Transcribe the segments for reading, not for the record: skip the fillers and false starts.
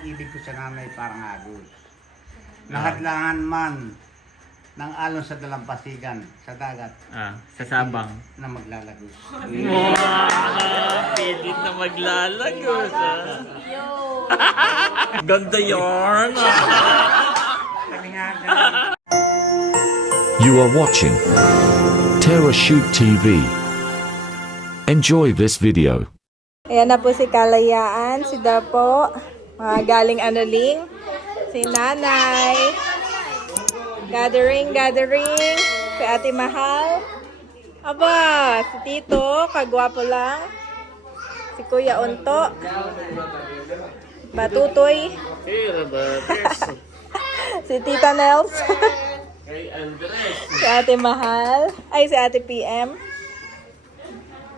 pag-ibig ko sa nanay parang agos. Nahadlangan man ng alon sa dalampasigan sa dagat Sa Sabang. na maglalagos. Wow! Pilit na maglalagos. Ganda yarn. You are watching Terra Shoot TV. Enjoy this video. Ayan na po si Kalayaan, si Dapo, mga galing Anoling, si Nanay, gathering, si Ate Mahal, aba, si Tito, kagwapo lang, si Kuya Unto, Batutoy, si Tita Nels, si Ate Mahal, ay si Ate PM,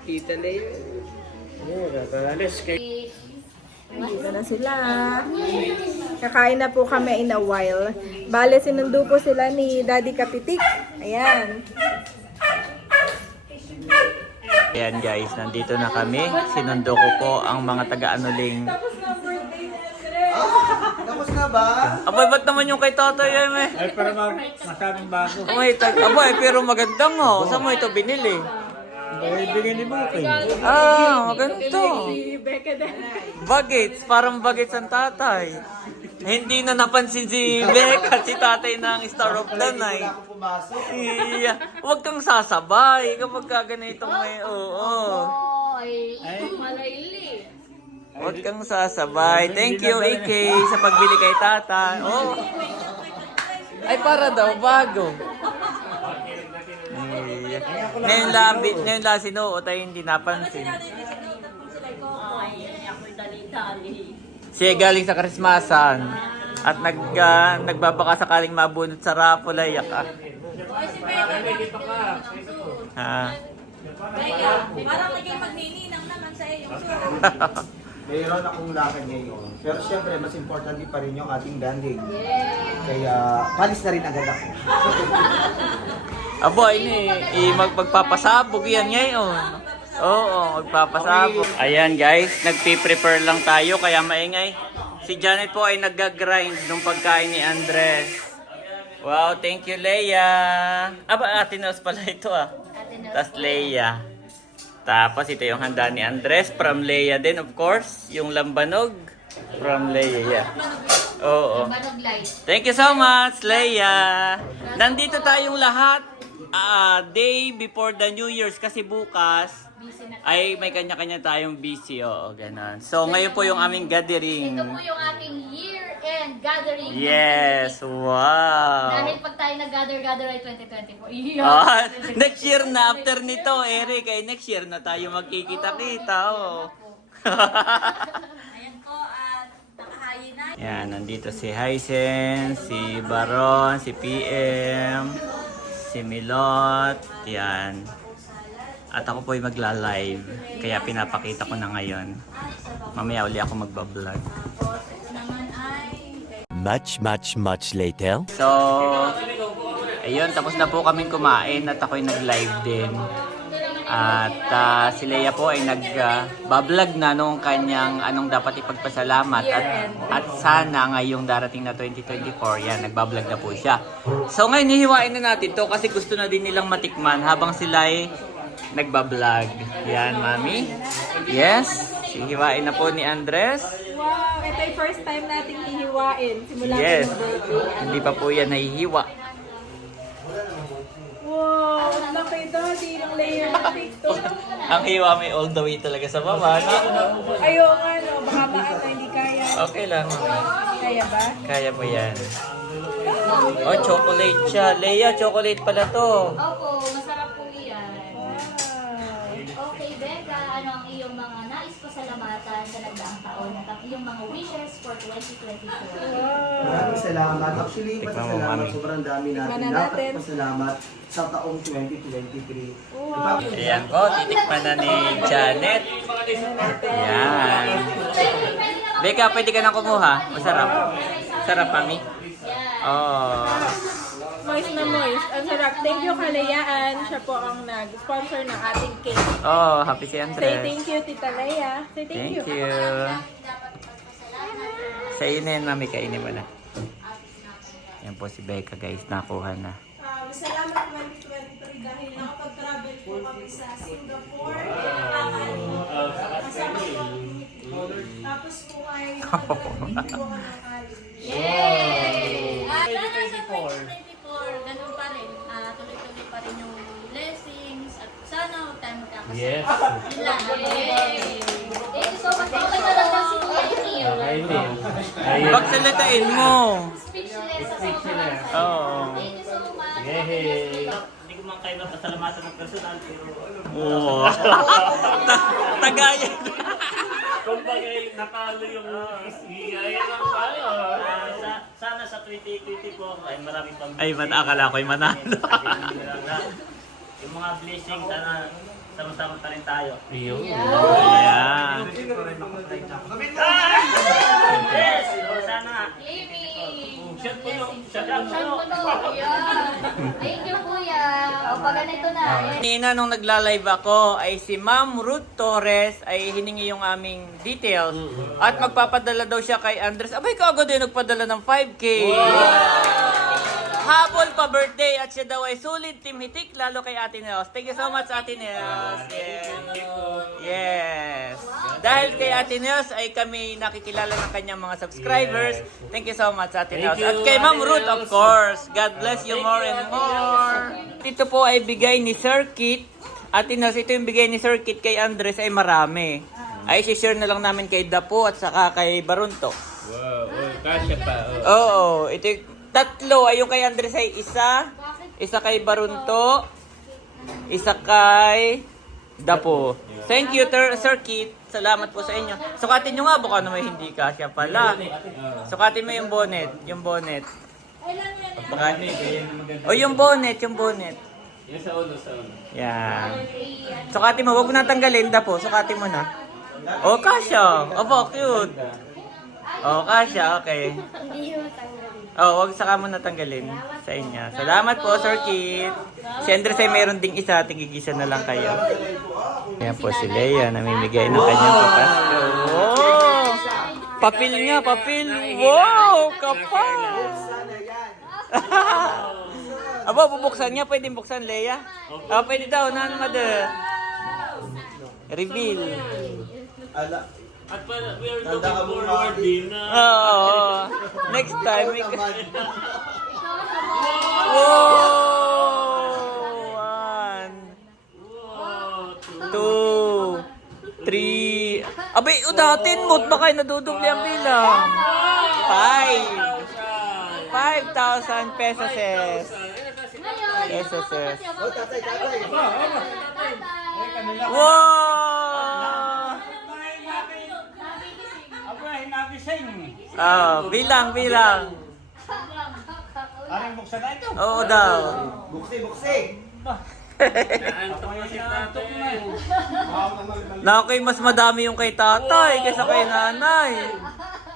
Tita Lea. Dito na sila. Kakain na po kami in a while. Bale, sinundo po sila ni Daddy Kapitik. Ayan. Ayan guys, nandito na kami. Sinundo ko po ang mga taga-Anoling. Tapos na ba? Aboy, ba't naman yung kay Totoy eh? Ay, para masabing bago. Aboy, pero magandang oh. Saan mo ito binili? Bigyan ni Bukay. Maganda. Bagets, parang bagets ang tatay. Hindi na napansin si Beck at si tatay ng Star of the Night. Iya. Huwag kang sasabay kapag kaganito may Malayli. Huwag kang sasabay. Thank you, AK, sa pagbili kay tatay. Ay, para daw, bago. Ngayon lang sinuot ay hindi napansin. Siya galing sa Krismasan at nagbabaka sakaling mabunot sa raffle ay yaka. Parang naging magnininang naman sa iyo. Mayroon akong lakad ngayon. Pero siyempre, mas importante pa rin yung ating banding. Kaya, palis na rin agad ako. Abo, magpapasabog yan ngayon. Oo, magpapasabog. Ayan guys, nagpi-prepare lang tayo kaya maingay. Si Janet po ay nag-grind nung pagkain ni Andres. Wow, thank you Leia. Ate Nels pala ito Tas Leia. Tapos ito yung handa ni Andres from Leia din of course. Yung lambanog from Leia. Oo. Thank you so much Leia. Nandito tayong lahat. Day before the New Year's kasi bukas ay may kanya-kanya tayong busy. Ganun. So ngayon po yung aming gathering. Ito po yung ating year-end gathering. Yes, wow. Dahil pag tayo nag-gather ay 2024. Next year na after nito, Eric, ay next year na tayo magkikita-kita. Ayan po, at nakahayin na. Yan, nandito si Hysen, si Baron, si PM, si Milot, yan. At ako po ay magla-live, kaya pinapakita ko na ngayon. Mamaya uli ako magbablog. Much later. So, ayun, tapos na po kaming kumain at ako'y nag-live din. At si Leia po ay nag-bablog na nung kanyang anong dapat ipagpasalamat at sana ngayong darating na 2024, yan, nagbablog na po siya. So ngayon, hihiwain na natin to kasi gusto na din nilang matikman habang sila ay nagbablog. Yan, Mami. Yes, hihiwain na po ni Andres. Wow, ito yung first time nating hihiwain. Simula Yes, ng birthday. hindi pa po yan nahihiwa. Wow, ang laki Daddy, ng layer ng TikTok. Ang hiwa may all the way talaga sa baba. Ayaw nga, no, baka maata, hindi kaya. Okay lang. Kaya ba? Kaya mo yan. Oh, chocolate siya. Leia, chocolate pala to. Opo, masarap po yan. Wow. Okay, Becca, ano ang iyong mga nais pasalamatan sa nagdaang taon at ang iyong mga wishes for 2024? Maraming salamat. Actually, Tikman mo, pasalamat. Mami. Sobrang dami natin. Tikman na Dapat natin. pasalamat sa taong 2023. Ayan po, titikman na ni Janet. Ayan. Becca, pwede ka na kumuha. Masarap. Sarap, Mami. Oh. Moist na moist. Ang sarap. Thank you, Kalayaan. Siya po ang nag-sponsor ng ating cake. Oh, happy si Say Andres. thank you, Tita Leia. Say thank you. Thank you. Sa'yo na yan, mami. Kainin mo na. Yan po si Becca, guys. Nakuha na. Salamat 2023 dahil nakapag-travel po kami sa Singapore. Kasama po kami. Tapos po ay nakapag-travel po kami ng college. Yay! Sana sa 2024, ganun pa rin. Tuloy-tuloy pa rin yung blessings at sana huwag tayo magkakasama. Yes. Yun lang. Yay! Thank you so much. Okay na lang daw si Kuya Emil. Ayun. Pagsalitain mo. Speechless sa sobrang. Oo. Thank you so much. Yehey. Hindi ko man kayo mapasalamatan ng personal, pero... Oo. Tagayan. Kumbaga, natalo yung easy. Ayan ang tayo. Sana sa 2024 ay maraming pang Ay, akala ko'y manalo. Yung mga blessings, sana sama-sama pa rin tayo. Ayan. Yes! O sana. Amy! Shot po no. Shot Saan mo no? Yan. Thank you, Kuya. O, pag ganito na. Kanina nung nagla-live ako ay si Ma'am Ruth Torres ay hiningi yung aming details at magpapadala daw siya kay Andres. Abay, kaagad din nagpadala ng 5K. Habol pa birthday at siya daw ay sulit Team Hitik lalo kay Ate Nels. Thank you so much Ate Nels. Yes. Dahil kay Ate Nels ay kami nakikilala ng kanyang mga subscribers. Thank you so much Ate Nels. At kay Ma'am Ruth of course. God bless you more and more. Ito po ay bigay ni Sir Kit. Ate Nels, ito yung bigay ni Sir Kit kay Andres ay marami. Ay share na lang namin kay Dapo at saka kay Barunto. Wow, kasya pa. Oo, ito yung tatlo. Ay yung kay Andres ay isa kay Barunto, isa kay Dapo. Thank you, Sir Kit. Salamat po sa inyo. Sukatin nyo nga, baka naman hindi kasya pala. Sukatin mo yung bonnet. Yung bonnet. Baka, o yung bonnet, yung bonnet. Yung sa ulo, sa ulo. Yan. Sukatin mo, wag mo na tanggalin, Dapo. Sukatin mo na. O, kasya. Opo, cute. O, kasya, okay. Oh, wag saka mo natanggalin sa inyo. Salamat po, Sir Kit. Si Andres ay mayroon ding isa, tigigisa na lang kayo. Ayan po si Leia, namimigay ng kanyang papasko. Oh! Papil nga, papil. Wow! Kapal! Aba, bubuksan niya. Pwede buksan, Leia? Ah, pwede daw. Naan, mother? Reveal. Ala. At we are looking forward din na... Oo. Next time, we can... Wow! 1, 2, 3... Abay, udatin mo. Baka nadudubli ang bilang. 5,000 pesos. Pesos. Oh, tatay. Wow! Bilang. Parang buksan na ito. Oo daw. Buksi. Nakoy, mas madami yung kay tatay kaysa kay nanay.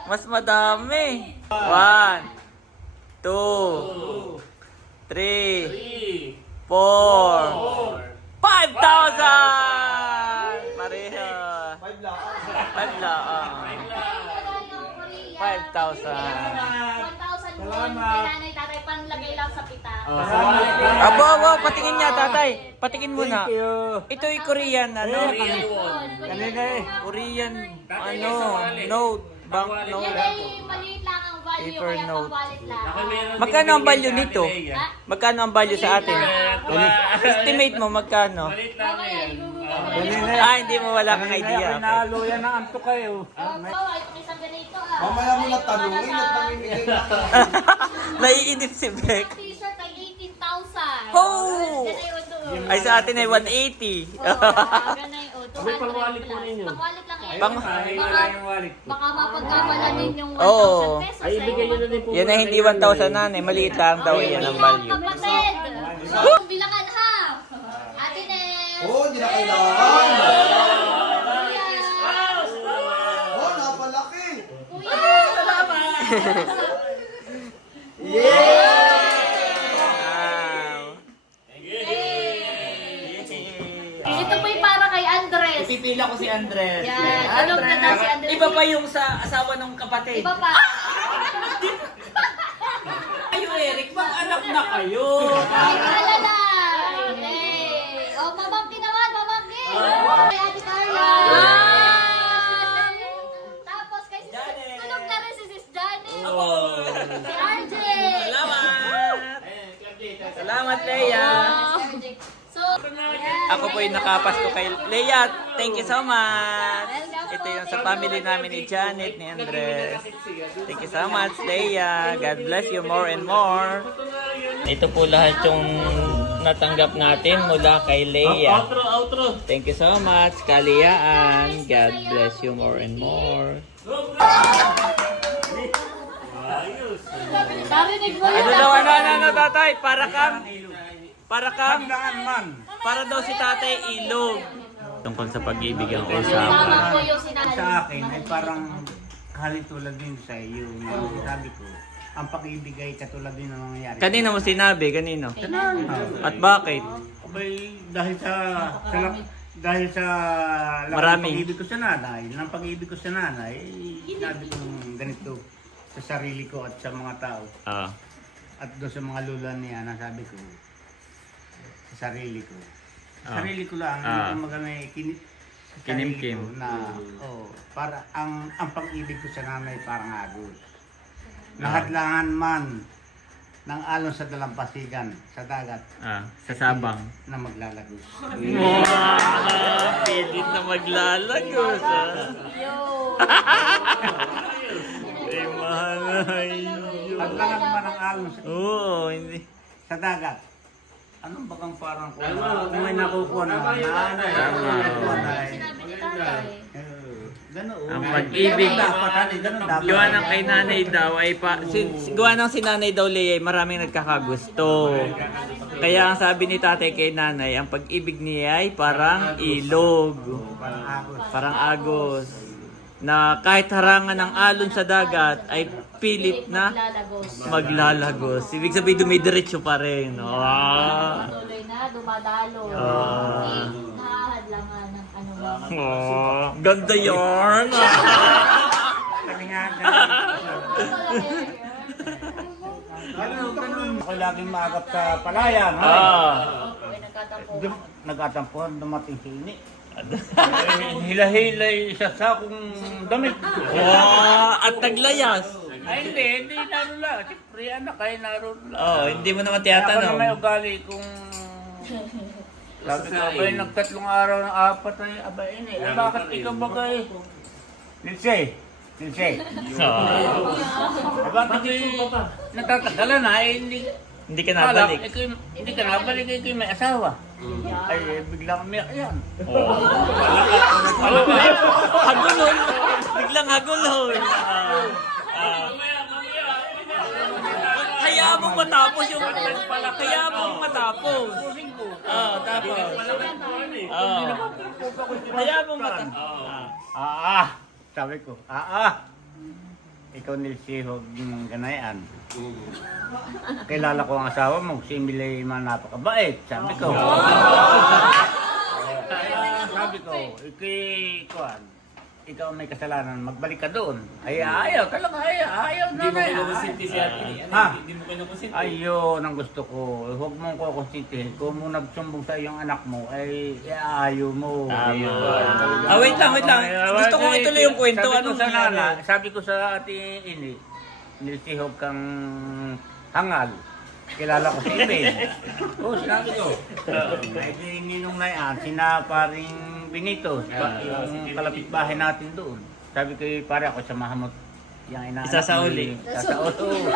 Mas madami. 1, 2, 3, 4, 5,000! Pareho. 5 lang. 5,000. 1,000 yun. Nanay, tatay, panlagay lang sa pita. Aba, patingin niya, tatay. Patingin muna. Ito ay Korean, Korean, note. Bank note. Yan ay maliit lang ang value, Paper kaya note. pang-wallet lang. Magkano ang value nito? Magkano ang value sa atin? Estimate mo, magkano? Mamaya, igugulo ko Hindi mo wala kang idea. Okay. Yan ang anto kayo. ito may isang ganito Mamaya mo na tanungin at mamimigay na. Naiinip si Beck. Ang t-shirt ay 18,000. Oh! Yan ay uto. Ay sa atin ay 180. Ganay uto. May pang-wallet po ninyo. Pang-wallet lang yan. Pang- Baka mapagkabala ninyong 1,000 Oo. pesos. Ay, ibigay nyo na din po. Yan ay hindi 1,000 na, maliit lang daw yan ang value. Kapatid! Bilangan ha! Ate Nels! Oh, hindi na kailangan. Kuya! Oh, napalaki. Kuya! Ito po yung para kay Andres. Pipila ko si Andres. Yan. Anong ganda si Andres? Iba pa yung sa asawa ng kapatid. Iba pa. na kayo. Ay, alala! Okay. O, mamangkin naman, mamangkin! Kay Ate Carla! Tapos kay Sis Janet. Tulog na rin si Sis Janet! Oh. Si RJ! Salamat! Salamat, Leia! So, Ako po yung nakapasko kay Leia. Thank you so much. Ito yung sa family namin ni Janet, ni Andres. Thank you so much, Leia. God bless you more and more. Ito po lahat yung natanggap natin mula kay Leia. Outro. Thank you so much, Kaliyaan. God bless you more and more. narinig mo Ano yun? daw, ano, tatay? Para kang, Hadlangan man para daw si tatay ilog. Tungkol sa pag-ibig ang Tama usapan. po yung sinabi. sa akin ay parang halintulad din sa iyo. Yung sabi ko, ang pag-ibig ay katulad din ng nangyayari. Kanino mo sinabi? Kanino? At bakit? Abay, dahil sa Marami. pag-ibig ko sa nanay, ng pag-ibig ko sa nanay, sabi ko ganito sa sarili ko at sa mga tao. Ah. At doon sa mga lula niya, nasabi ko sa sarili ko. Sa sarili ko lang, hindi ko magana Kinimkim. na para ang pag-ibig ko sa nanay parang agos. Nahadlangan man ng alon sa dalampasigan sa dagat Sa Sabang. na maglalagos. Wow! Pilit na maglalagos, Ay, mahalay. Hadlangan man ng alon Oo, hindi. sa dagat. Anong bagang parang kung may nakukuha na nanay, Sinabi ni tatay. ganoon. Ang pag-ibig. Ganun dapat. Gawa ng kay nanay daw ay gawa ng si nanay daw Leia ay maraming nagkakagusto. Kaya ang sabi ni tatay kay nanay, ang pag-ibig niya ay parang ilog. Parang agos. Parang agos. Na kahit harangan ng alon sa dagat ay pilit na Lalagos. maglalagos. Ibig sabihin dumidiretso pa rin. Wow. Tuloy na, dumadalo. Ah. Nahahadlangan ng ano ba? Oh, ganda yarn. Kami nga, ganun. Ako laging maagap sa palayan. Okay, nagkatampo. Nagkatampuhan, dumating si Ini. Hila-hilay sa sakong damit. Wow, at taglayas. Ay, hindi naroon lang. Siyempre, anak ay naroon lang. Oh, hindi mo naman Ako na may tiyatanong. ugali kung... Sabi ko, abay, nagtatlong araw ng apat ay abay, Ini. Eh, bakit ikaw ba kayo? Nilse. Bakit natatagalan na, eh, Hindi ka nabalik. Hindi ka nabalik, ikaw may asawa. Ay, biglang umiyak yan. Hagulol. Biglang hagulol. Kaya mong matapos yung kaya mong matapos. Tapos. Kaya mong matapos. Sabi ko, ikaw nilisihog ng ganayan. Kilala ko ang asawa mo, si Milay man napakabait. Sabi ko. Sabi ko, ikaw may kasalanan, magbalik ka doon. Ay, ayaw, talaga ayaw na na. Hindi mo kinukonsinti. Ayun, ang gusto ko. Huwag mong kukonsintihin. Kung mo nagsumbong sa iyong anak mo, ay ayaw mo. Wait lang. Gusto kong ituloy yung kwento. Sabi ko Anong sa nangyari? nana, sabi ko sa ating Ini, nilisihog kang hangal. Kilala ko si Ibig. Oo, sinabi ko. Ay, di ninong na yan, sina paring Benito, yung kalapit bahay natin doon. Sabi ko, pare ako sa Mahamot. Yung inaanak Isasauli. Isasauli.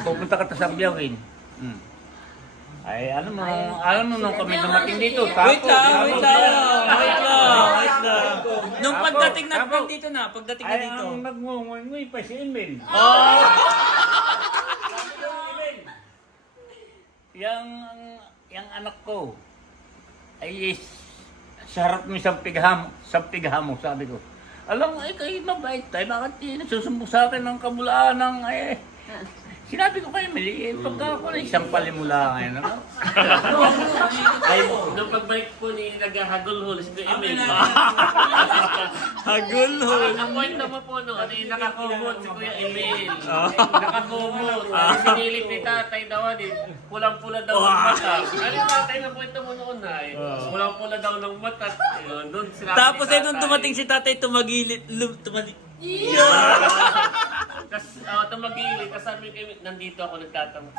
Pupunta ka sa Sabyawin. Ay, alam mo nung kami dumating dito. Wait lang. Nung pagdating dito na Ay, dito. ang nagmungungoy pa si Emil. Yang anak ko ay sa harap mo sa pighamo, sabi ko. Alam mo, kayo mabait tayo, bakit nagsusumbong sa akin ng kabulaan ng Sinabi ko kayo, mali, pagka ako na isang palimula ngayon, ano? Ay, nung pagbalik po ni naghahagulhol si Kuya Emil. Hagulhol. Ang point naman po no, ano yung nakakumot si Kuya Emil. Nakakumot. Sinilip ni tatay daw, pulang-pula daw ng mata. Ano yung tatay na kwento mo noon na pulang-pula daw ng mata. Yun, doon sinabi Tapos ni ay nung tatay. dumating si tatay, tumagilid. Tapos tumagilid, tapos sabi ko, nandito ako nagtatampo.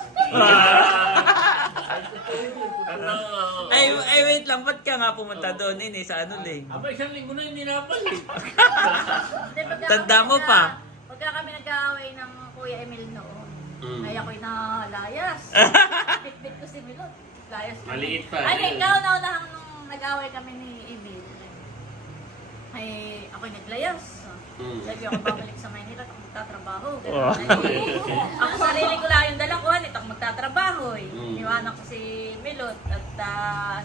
Ay, wait lang. Ba't ka nga pumunta doon? Sa ano din? Aba, isang linggo na hindi napalik. Tanda mo pa. Pagka kami nag-aaway ng Kuya Emil noon, ay ako'y nalayas. Bit-bit ko si Milot. Layas ko. Maliit pa. Ay, kauna-unahang nung nag-aaway kami ni Emil, ay ako'y naglayas. Sabi ako babalik sa Maynila at ako magtatrabaho. Ako sarili ko lang yung dala ko, nito ako magtatrabaho. Iwanan ko si Milot at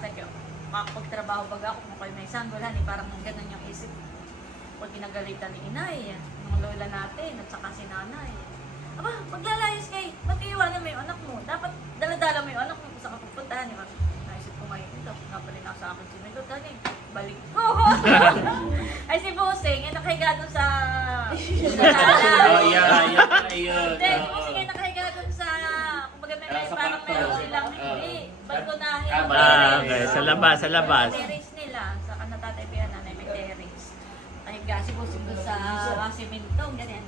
sabi ko, makapagtrabaho baga ako kung kayo may sanggol, parang ganun yung isip. Pag ginagalitan ni inay, ng lola natin at saka si nanay. Aba, maglalayas kayo, ba't iiwanan mo yung anak mo? Dapat daladala mo yung anak mo kung saan ka pupuntahan. Naisip ko ngayon, ito, napalin ako sa akin si Milot, balik ko. Ay si Busing, nakahiga doon sa Ayun. Hindi, si Busing ay nakahiga doon sa, kumbaga may parang meron silang, hindi, balkonahin. Okay. Sa labas, sa labas. Terrace nila, sa kanatatabihan na may terrace. Nakahiga si Busing doon sa simento, ganyan.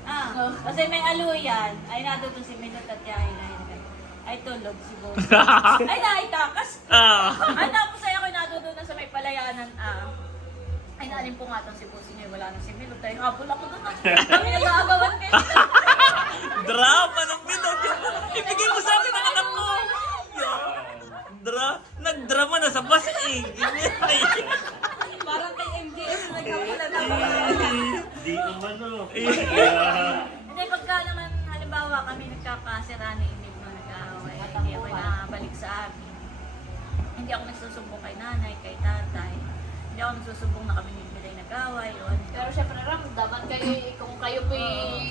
Kasi may aluyan, ay nadoon si Minot at Yahay ay tulog si Busing. Ay naitakas. Ay tapos ay ako'y nadoon na sa may palayanan. Ay naalim po nga itong si Busing ay wala na si Milot. Ay habol ako doon. Kami nag-aagawan kayo. Drama ng Milot. Ibigay mo sa akin ang anak mo. Nagdrama na sa bus eh. Parang kay MJS na nagkakula na. Di naman no. Hindi pagka naman halimbawa kami nagkakasira ni Emil na nag-aaway. Hindi ako nakabalik sa amin. Hindi ako nagsusumbong kay nanay, kay tatay. Hindi ako nagsusumbong na kami ni Emil ay nag-aaway. Pero syempre ramdaman kayo, kung kayo po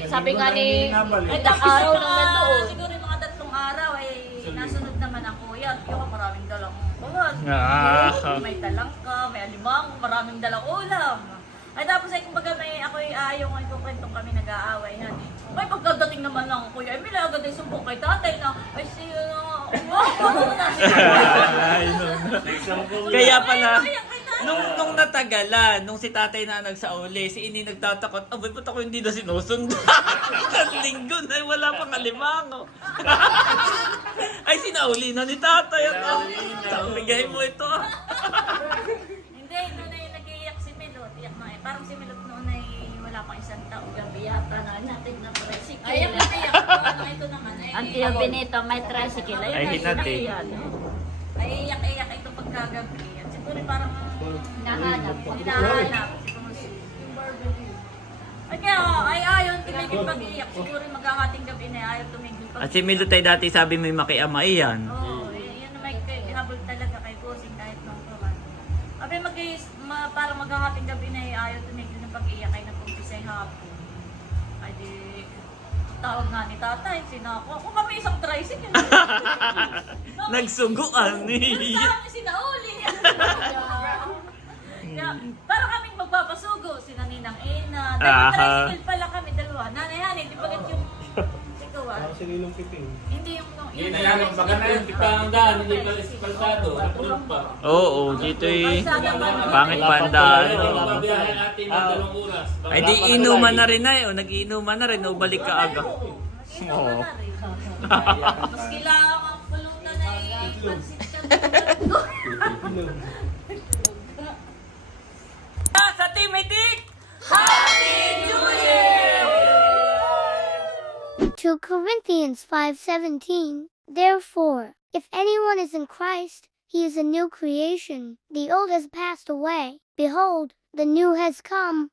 sabi nga ni Ay, araw ng nandoon. siguro yung mga 3 araw ay nasunod naman ang kuya. Yung ka maraming dalang bawas. May talangka, may alimang, maraming dalang ulam. Ay tapos ay kumbaga ako'y ayaw nga yung kwentong kami nag-aaway. Ay pagkadating naman ng kuya, Emil agad ay sumbong kay tatay na ay Kaya pala, nung natagalan, nung si tatay na nagsauli, si ini nagtatakot, abay, ba't ako hindi na sinusundo? Linggo na, wala pang alimango. Ay, sinauli na ni tatay. Bigay mo ito. Hindi, noon ay nag-iiyak si Milot. Iyak na eh. Parang si Milot noon ay wala pang 1 taon. Gabi yata na natin na tricycle. Ay, iyak na iyak. Ano ito naman? Ang Tio Benito may tricycle. Ay, hinati. Ay, iyak ito pagkagabi. At siguro parang Nahanap. hinahanap. Ay, kaya ay ayaw tumigil pag-iyak. Siguro magkakating gabi na ayaw tumigil pag-iyak. At si Milot ay dati sabi may makiamay yan. Oo, yun na may habol talaga kay Busing kahit nung tuman. Abi parang magkakating gabi na ayaw tumigil ng pag-iyak ay nag-umpisa yung hapon. Ay di, tawag nga ni tatay, sinako. Kung kami isang tricycle. Nagsuguan niya. Saan niya sinauli? Parang kaming magpapasugo, sina Ninang Ina. Tricycle pala kami, dalawa. Nanay, di bagat yung sigawan. Sinilong piping. Hindi yung Yun na yan, baga na yun, tipang daan, hindi kalsado, napulog pa. Oo, dito'y pangit pa ang daan. Babiyahin natin ng 2 oras. Ay di inuman na rin na eh. Nag-iinuman na rin. Balik ka aga. Oo. Mas kailangan ang pulutan ay pansit ka. Sa Timitik! Happy New Year! 2 Corinthians 5:17. Therefore, if anyone is in Christ, he is a new creation. The old has passed away. Behold, the new has come.